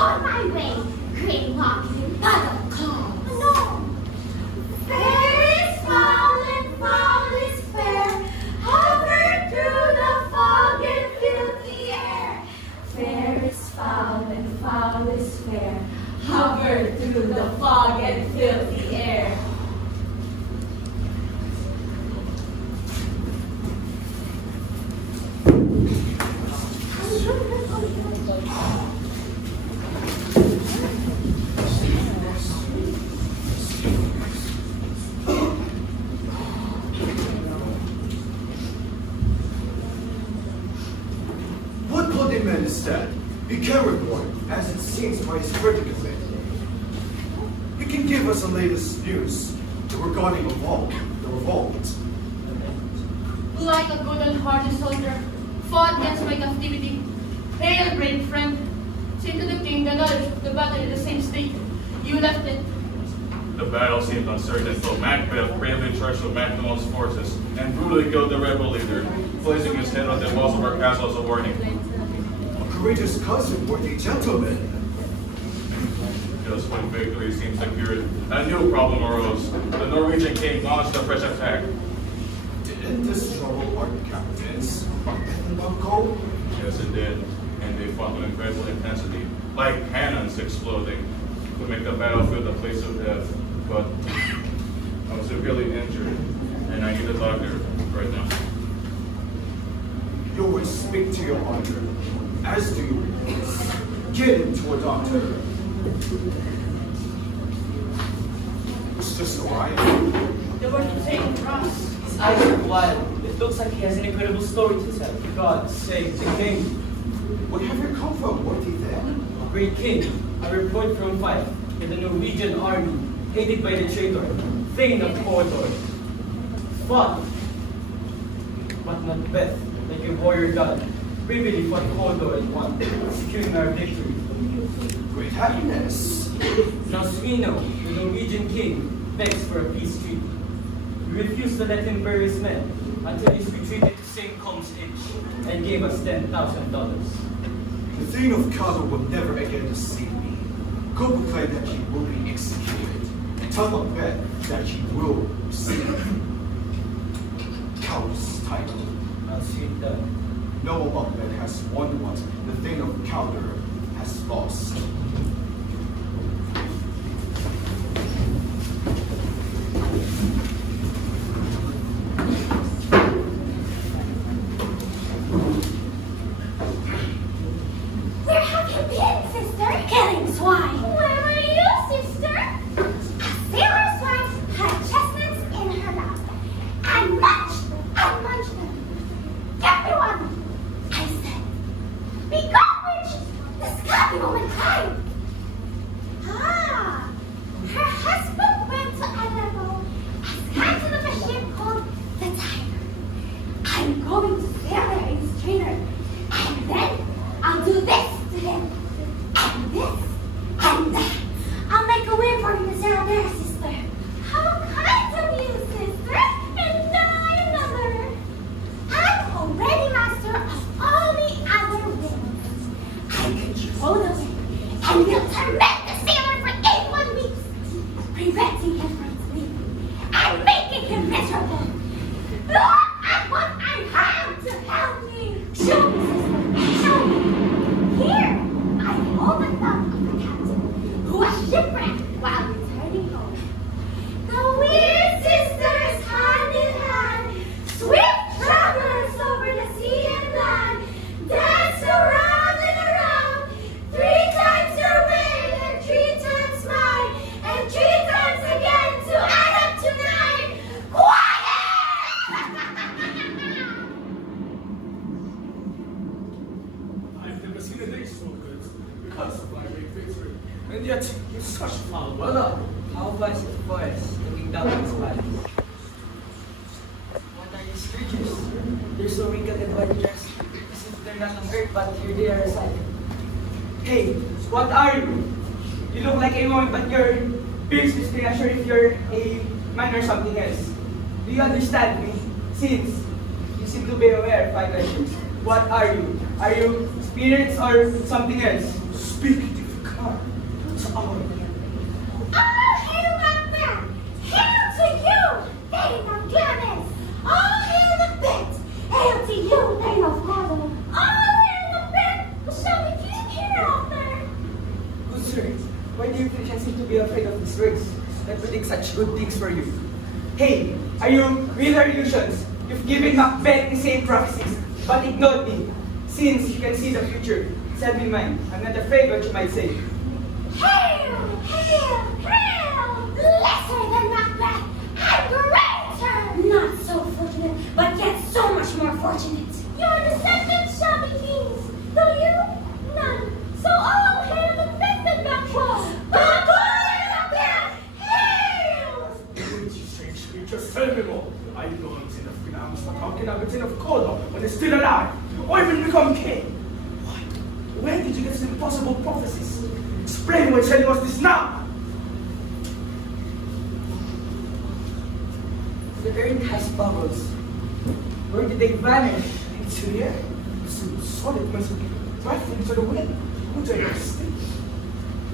on my way, great walking puddle calls. No. Fair is foul and foul is fair, hover through the fog and filthy air. Fair is foul and foul is fair, hover through the fog and filthy air. What bloody man is that? Be carried one, as it seems by his predicament. He can give us the latest news regarding the revolt. Like a good and hardy soldier, fought against my captivity. Hail, brave friend. Say to the king the knowledge of the battle in the same state. You left it. The battle seemed uncertain, so Macbeth bravely charged with Macdonald's forces and brutally killed the rebel leader, placing his head on the walls of our castle as a warning. A courageous cousin, worthy gentleman. Just when victory seemed secured, a new problem arose. The Norwegian king launched a fresh attack. Didn't this trouble our captains? Go? Yes, it did, and they fought with incredible intensity, like cannons exploding, to make the battlefield a place of death. But I was severely injured, and I need a doctor right now. You will speak to your honor, as do you. Get him to a doctor. It's just alright. They were to take Ross. His eyes are wild. It looks like he has an incredible story to tell. God save the king. Where have you come from, worthy then? Great king, I report from Fife in the Norwegian army, aided by the traitor, Thane of Mordor. Fought, but Macbeth, like a warrior god, bravely fought Mordor and won, securing our victory. Great happiness. Now Swino, the Norwegian king, begs for a peace treaty. We refused to let him bury his men until he's retreated to St. Combs Inch and gave us $10,000. The Thane of Cawdor will never again deceive me. Go proclaim that he will be executed, and tell Macbeth that he will receive Cawdor's title. I'll see it done. No Macbeth has won what the Thane of Cawdor has lost. Where have you been, sister? Killing swine. Where were you, sister? A sailor's wife had chestnuts in her mouth and munched them. Everyone, I said, be gone, witch! The scabby woman cried. Ah, her husband went to Edinburgh as captain of a ship called the Tiger. I'm going to sail there in his trainer, and then I'll do this to him, and this, and that. I'll make a way for him to sail there, sister. How kind of you, sister, and I another. I'm already master of all the other winds. I control the wind, and will torment the sailor for 81 weeks, preventing him from sleeping, and making him miserable. Look at what I have to help me. Show me, sister, show me. Here, I hold the thumb of the captain, who was shipwrecked while returning home. The weird sisters, hand in hand, swift travelers over the sea and land, dance around and around, 3 times your weight and 3 times mine, and 3 times again to add up to 9. Quiet! I've never seen a day so good because of my great victory. And yet, you're such foul weather. How vast the forest, looking down its valleys. What are these creatures? They're so wrinkled and wondrous, as if they're not on earth, but here they are residing. Hey, what are you? You look like a woman, but your beard is not sure if you're a man or something else. Do you understand me? Since you seem to be aware of my questions. What are you? Are you spirits or something else? Speak, difficult. God, what's our All hail Macbeth! Hail to you, Thane of Glamis! All hail Macbeth! Hail to you, Thane of Cawdor! All hail Macbeth, who shall be king hereafter! good sir? Why do you seem to be afraid of this race that predict such good things for you? Hey, are you real illusions? You've given Macbeth the same prophecies, but ignored me. Since you can see the future, set me in mind. I'm not afraid what you might say. Hail! Hail! Hail! Lesser than Macbeth and greater! Not so fortunate, but yet so much more fortunate. Your descendants shall be kings, though you, none. So all hail Macbeth and Macbeth! Macbeth! Hail! Wait, you strange creatures, tell me more. I don't enough renounce for talking of the of Cawdor when he's still alive, or even become king. Why? Where did you get these impossible prophecies? Explain what telling us this now. The earth has bubbles. Where did they vanish? Into the air. Some solid must be right into the wind. Who do you stick?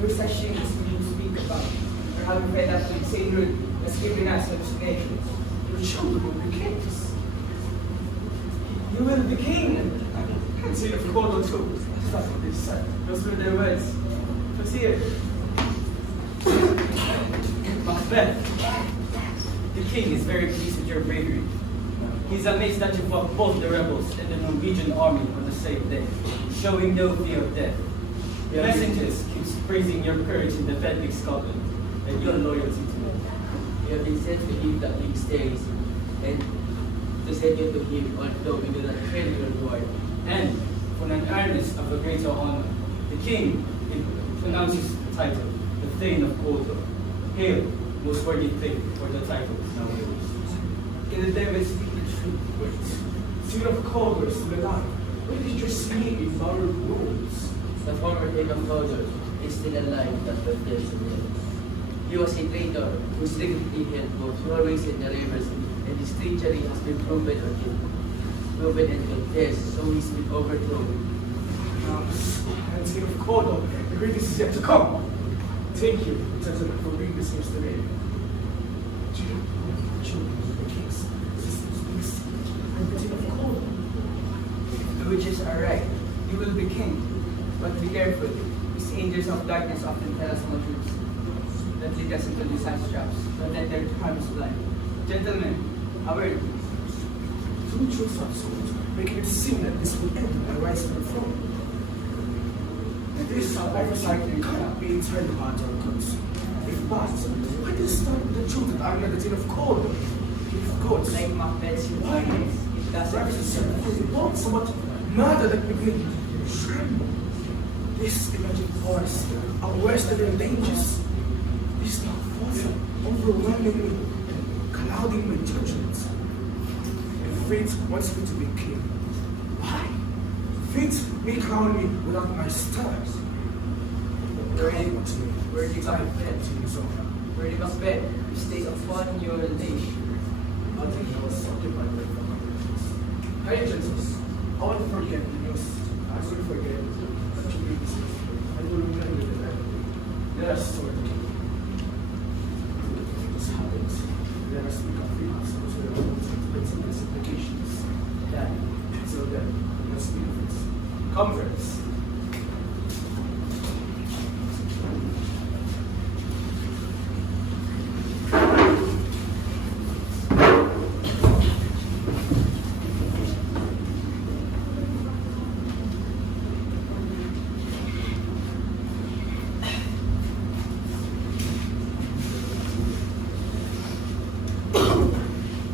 Those such things you speak about, or have you fed up with the same root that's given us hallucinations? Your children will be kings. You will be king. And see if Cawdor too. That's what they said. Those were their words. Let's hear it. Macbeth, the king is very pleased with your bravery. He's amazed that you fought both the rebels and the Norwegian army on the same day, showing no fear of death. The messengers keeps praising your courage in defending Scotland and your loyalty to me. We have been sent to him that king stays, and to send you to him, although we do not claim your reward. And for an earnest of a greater honor, the king pronounces the title, the Thane of Cawdor. Hail, most worthy thing for the title now yours. Can the devil speak the truth? Wait. Seed of Cawdor is still alive. Where did you see in borrowed robes? The former king of Cawdor is still alive, that was dead to me. He was a traitor who secretly held both Norway and the rivers, and his treachery has been proven and confessed, so he's been overthrown. And Seed of Cawdor, the greatest is yet to come. Thank you, gentlemen, for bringing this news to me. Children of the kings, sisters, please, and the Seed of Cawdor. The witches are right. You will be king. But be careful. These angels of darkness often tell us no truths that lead us into disaster traps, but let their harm is blind. Gentlemen, a word. Don't choose our souls, making it seem that this will end by rising and falling. And this oversight cannot be turned about our goods. If not, why did it start with the truth that I'm not the Seed of Cawdor? If goods, Like Macbeth's why? it doesn't Represent not so much matter that we will shrimp. This imagined force are worse than their dangers. This now force overwhelming me, clouding my judgments. And fate wants me to be king. Why? Fate may crown me without my stars. Where Crown did wants me. Macbeth? Where did Macbeth? You stay upon your nation. Nothing else occupied by the conscience. Hey, gentles, I want to forget the news. I will forget that you made this. I will remember the night. Let us sort the king. This happens. Let us speak of feelings so there are its implications. Yeah. So then, let's speak of it. Come, friends.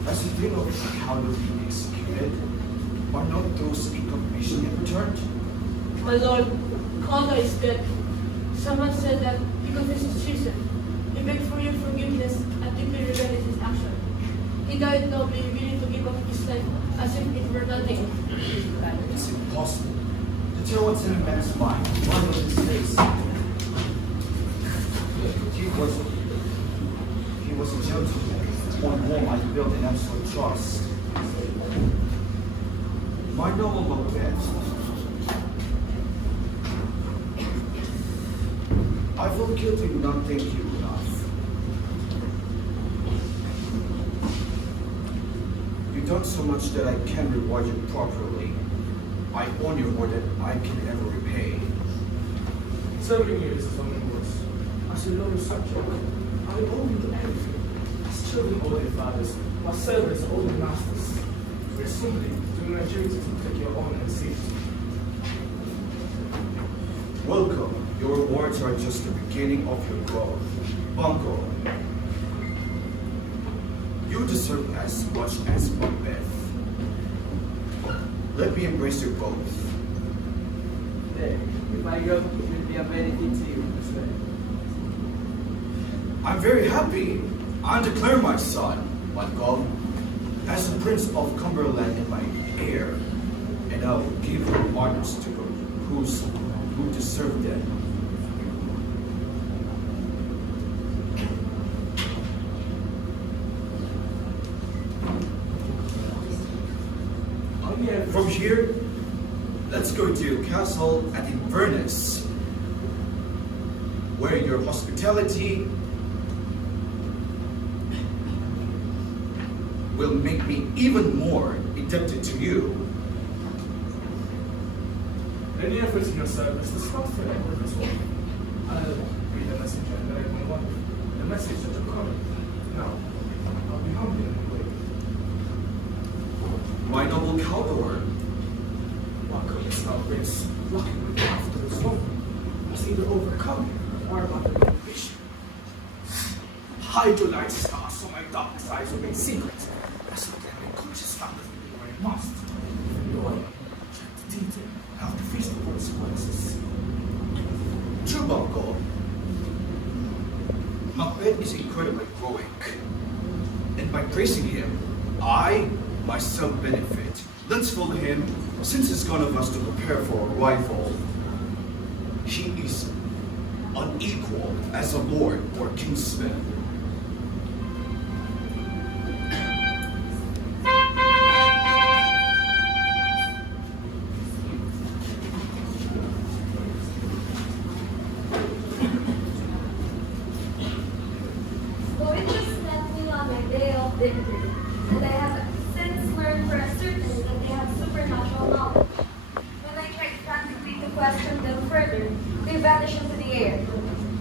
As you think of how you're being executed, are not those in completion yet returned? My lord, Cawdor is dead. Someone said that he confessed his treason. He begged for your forgiveness and deeply regretted his action. He died nobly, willing to give up his life as if it were nothing. It's impossible to tell what's in a man's mind. One of his face. He was a gentleman on whom I built an absolute trust. My noble Macbeth, I feel guilty not thanking you enough. You've done so much that I can't reward you properly. I owe you more than I can ever repay. Serving you is only worse. As your loyal subject, I owe you everything. As children owe their fathers, while servants owe their masters. We're simply doing our duty to protect your honor and safety. Welcome. Your rewards are just the beginning of your growth. Bunko, you deserve as much as Macbeth. Let me embrace you both. There, if I go, it will be a benefit to you as well. I'm very happy. I declare my son, Bunko, as the Prince of Cumberland and my heir, and I will give him honors to who deserve them. From here, let's go to Castle at Inverness, where your hospitality will make me even more indebted to you. Any efforts in your service does not feel like work as well. I'll be the messenger and direct my wife. The message that you're coming. Now, I'll be humbly in the way. My noble Caldor, Welcome is now Prince, looking with you after his home. Must either overcome or about the ambition. Hide your light stars so my darkness eyes remain secret. As you can make conscious found of me where I must. Loyal, check the detail, have to face the consequences. true Bunko, Macbeth is incredibly growing. And by praising him, I myself benefit. Let's follow him, since it's gone of us to prepare for a rival. He is unequal as a lord or kingsman. So it just met me on my day of victory, and I have since learned for a certainty that they have supernatural knowledge. When I tried frantically to question them further, they vanished into the air.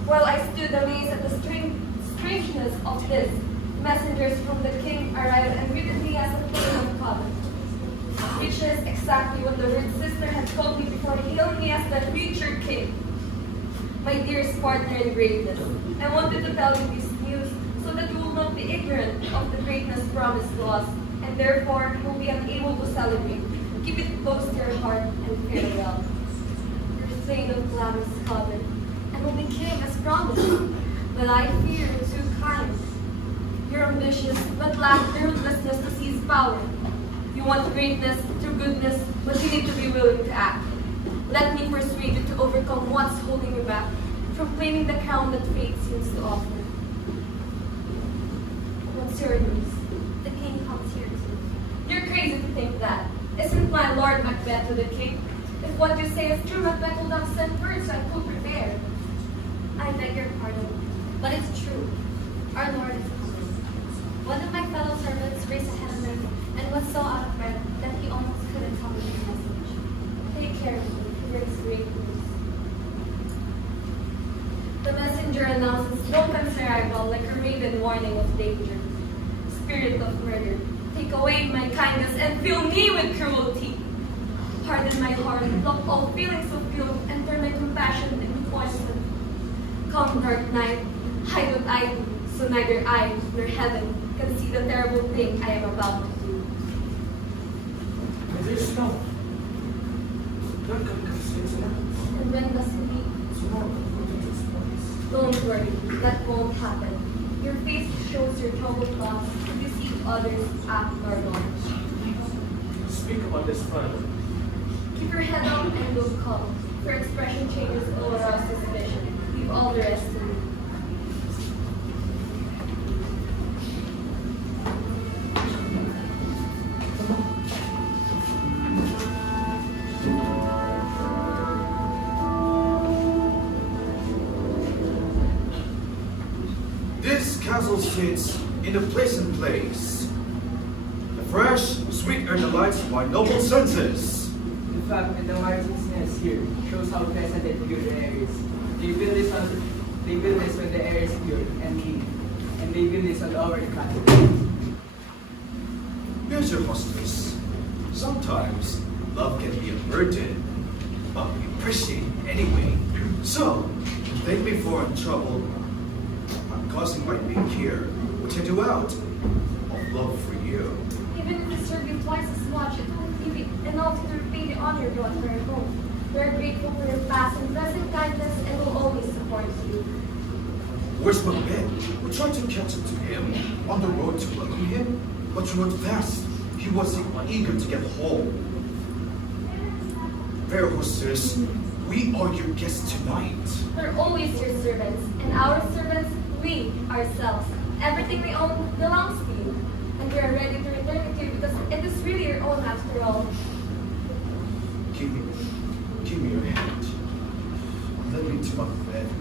While I stood amazed at the strangeness of this, messengers from the king arrived and greeted me as a queen of common. Which is exactly what the word sister had told me before hailing me as the future king. My dearest partner in greatness, I wanted to tell you this news so that you will not be ignorant of the greatness promised to us, and therefore will be unable to celebrate. Keep it close to your heart and farewell. Your slain of glamorous coven, and will be king as promised, but I fear too kind. You're ambitious, but lack the ruthlessness to seize power. You want greatness through goodness, but you need to be willing to act. Let me persuade you to overcome what's holding you back from claiming the crown that fate seems to offer. What's your news? The king comes here too. You're crazy to think that. Isn't my lord Macbeth to the king? If what you say is true, Macbeth will have sent word so I could prepare. I beg your pardon, but it's true. Our lord is coming. One of my fellow servants raised a hand and was so out of breath that he almost couldn't tell me his message. Take care of me. Brings great news. The messenger announces Vulcan's arrival like a raven warning of danger. Spirit of murder, take away my kindness and fill me with cruelty. Harden my heart, block all feelings of guilt, and turn my compassion into poison. Come, dark night, hide what I do, so neither I nor heaven can see the terrible thing I am about to do. It is snow. Duncan can say tonight. And when does it be? Tomorrow, according to his promise. Don't worry, that won't happen. Your face shows your troubled thoughts to deceive others act normal. Speak about this further. Keep your head up and look calm. If your expression changes will arouse suspicion. Leave all the rest to me. This castle sits in a pleasant place. The fresh, sweet air delights my noble senses. In fact, the margin's nest here shows how pleasant and pure the air is. They build this when the air is pure and clean. And they build this on our country. Here's your hostess. Sometimes love can be a burden, but we appreciate it anyway. So, thank me for trouble I'm causing by being here, which I do out of love for you. Even if we serve you twice as much, it won't be enough to repay the honor you at our home. We are grateful for your past and present kindness and will always support you. Where's Macbeth? We tried to catch up to him on the road to welcome him, but he rode fast. He was eager to get home. Fair hostess, we are your guests tonight. We're always your servants, and our servants, we ourselves. Everything we own belongs to you, and we are ready to return it to you because it is really your own after all. Give me your hand. Let me to Macbeth.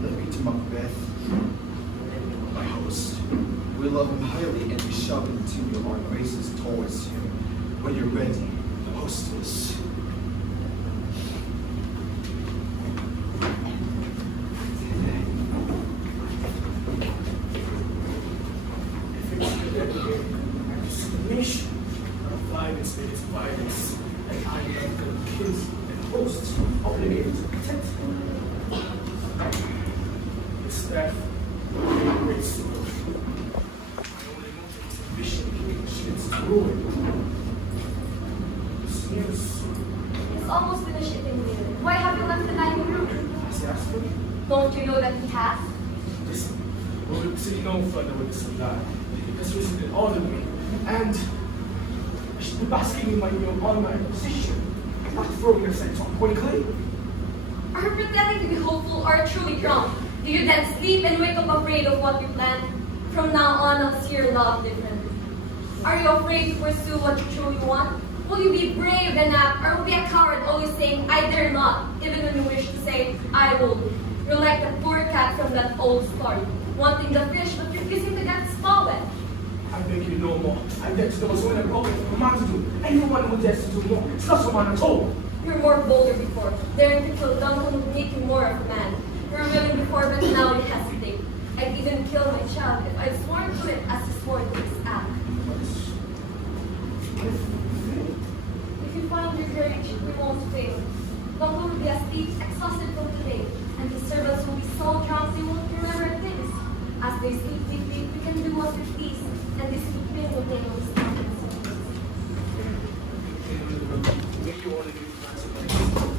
Let me to Macbeth, my host. We love him highly and we shall continue our graces towards him. When you're ready, hostess. Mission of violence with its violence, and I am the kings and hosts obligated to protect him. The staff of great sword. My only motive is ambition, shits to ruin. This news, It's almost finished eating dinner. Why have you left the dining room? has he asked for me? Don't you know that he has? Listen, we will proceed no further with this lie. He has visited all of me, and I should be basking in my new online position, not throwing aside so quickly. Are you pretending to be hopeful or truly drunk? Do you then sleep and wake up afraid of what you planned? From now on, I'll see your love differently. Are you afraid to pursue what you truly want? Will you be brave enough, or will you be a coward always saying, I dare not, even when you wish to say, I will? You're like the poor cat from that old story, wanting the fish but refusing to get swallowed. I beg you no more. I dare to do what's when I go a man to do. Anyone who dares to do more, it's not a man at all. You were more bolder before, daring to kill down who would make you more of a man. You were willing before, but now you hesitate. I'd even kill my child if I'd sworn to it as you swore to this act. If you find your courage, we won't fail. Bangkok will be asleep, exhausted from today, and the servants will be so drunk they won't remember things. As they sleep deeply, we can do what we please, and this sleeping will take no responsibility. When you want to do that,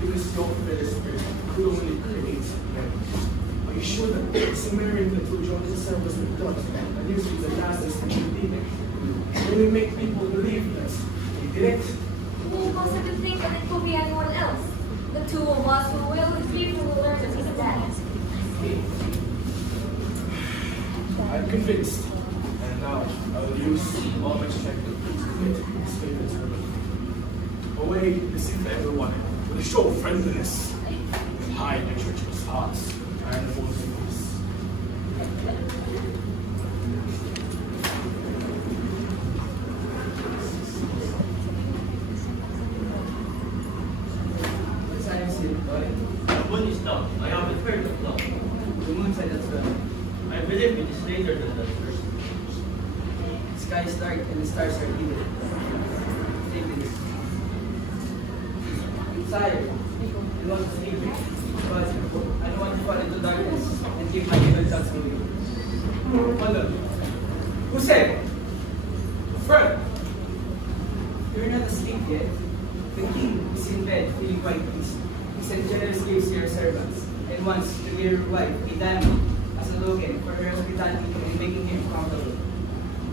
because your fair spirit could only create men. Are you sure that this American that will join the service with God, and this is the last that you did it? When we make people believe that he did it, Who possibly think that it could be anyone else? The two of us who will leave will learn that he's dead. I'm convinced. And now I'll use all my strength to commit his favorite servant. Away, deceive everyone with a show of friendliness, with high and treacherous hearts, and full of peace. The time is still going. The moon is down. I haven't heard of love. The moon side as well. I believe it is later than that first. The sky is dark and the stars are hidden. Take this. Sire, you want to leave me, but I don't want to fall into darkness and give my little chance to you. Hold on. Who said? Friend! You're not asleep yet. The king is in bed, feeling quite peace. He sent generous gifts to your servants, and wants to give your wife a diamond as a token for her hospitality and making him comfortable.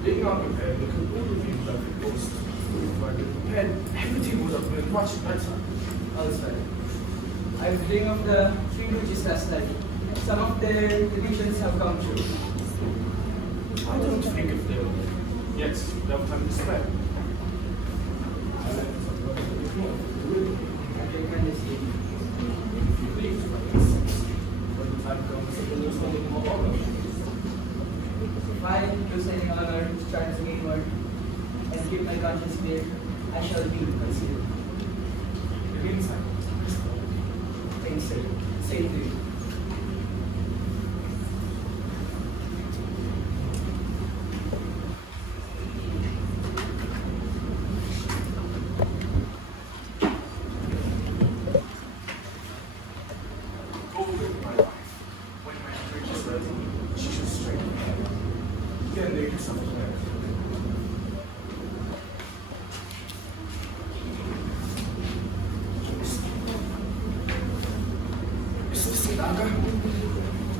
Being unprepared, we could all believe that it was. If I been prepared, everything would have been much better. Also, I've dreamed of the three witches last night. Some of their predictions have come true. I don't think of them. Yet, they'll time to spare. I like to talk about it before. Really, At your kindness, if you leave, for instance, when the time comes, it will lose only more honor. If I lose any honor trying to gain more and keep my conscience clear, I shall be concealed. In the meantime, Thanks, sir. Same to you. go with my wife. When my marriage is ready, she should straighten her hair. Then make yourself a plan. Is this a dagger?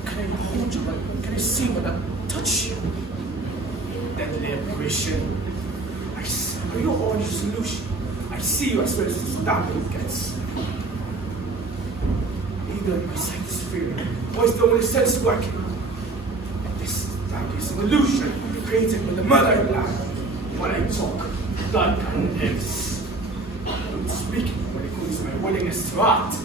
Can I hold you, but can I see but not touch you? Deadly apparition. Are you all your solution? I see you as well as this dagger gets. Either my sight is fear, or is the only sense working. This dagger is an illusion created by the mother in blood. When I talk, blood and eggs. I'm speaking when it comes to my willingness to act.